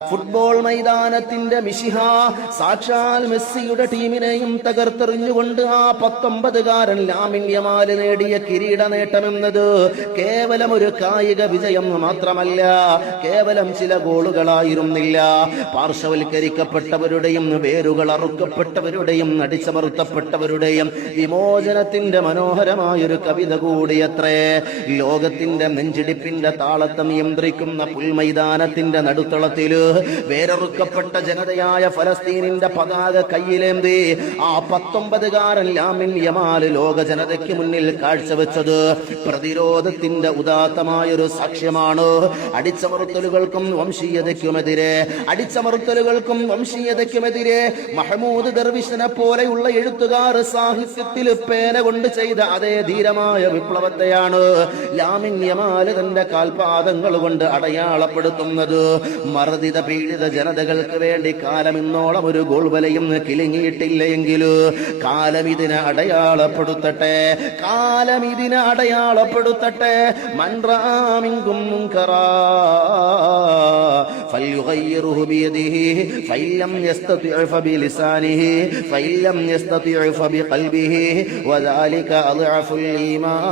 Football മൈതാനത്തിന്റെ മിശിഹ സാക്ഷാൽ മെസ്സിയുടെ ടീമിനെയും തകർത്തെറിഞ്ഞുകൊണ്ട് ആ 19കാരൻ ലാമിൻ യമാൽ നേടിയ കിരീട നേട്ടമെന്നത് കേവലം ഒരു കായിക വിജയം മാത്രമല്ല, കേവലം ചില ഗോളുകളായിരുന്നില്ല. പാർശ്വവൽക്കരിക്കപ്പെട്ടവരുടെയും വേരുകൾ അറുക്കപ്പെട്ടവരുടെയും അടിച്ചമർത്തപ്പെട്ടവരുടെയും വിമോചനത്തിന്റെ മനോഹരമായൊരു കവിത കൂടിയത്രേ. ലോകത്തിന്റെ നെഞ്ചിടിപ്പിന്റെ താളത്തെ നിയന്ത്രിക്കുന്ന പുൽമൈതാനത്തിന്റെ നടുത്തളത്തില് വേരറുക്കപ്പെട്ട ജനതയായ ഫലസ്തീനിന്റെ പതാക കയ്യിലേന്തി ആ 19കാരൻ ലാമിൻ യമാൽ ലോക ജനതയ്ക്ക് മുന്നിൽ കാഴ്ചവെച്ചത് പ്രതിരോധത്തിന്റെ ഉദാത്തമായൊരു സാക്ഷ്യമാണ്. അടിച്ചമർത്തലുകൾക്കും വംശീയതയ്ക്കുമെതിരെ മഹ്മൂദ് ദർവിഷിനെ പോലെയുള്ള എഴുത്തുകാർ സാഹിത്യത്തിൽ പേന കൊണ്ട് ചെയ്ത അതേ ധീരമായ വിപ്ലവത്തെയാണ് ലാമിൻ യമാൽ തന്റെ കാൽപാദങ്ങൾ കൊണ്ട് അടയാളപ്പെടുത്തുന്നത്. മർദിത പീഡിത ജനതകൾക്ക് വേണ്ടി കാലം ഇന്നോളം ഒരു ഗോൾ വലയും കിളിങ്ങിയിട്ടില്ലെങ്കിലും കാലം ഇതിനെ അടയാളപ്പെടുത്തട്ടെ. മൻ റആ മിൻകും മുൻകറാ ഫൽയുഗയ്യിറുഹു ബിയദിഹി ഫഇല്ലം യസ്തതിഉ ഫബിലിസാനിഹി ഫഇല്ലം യസ്തതിഉ ഫബിഖൽബിഹി വദാലിക അദ്അഫുൽ ഈമാൻ.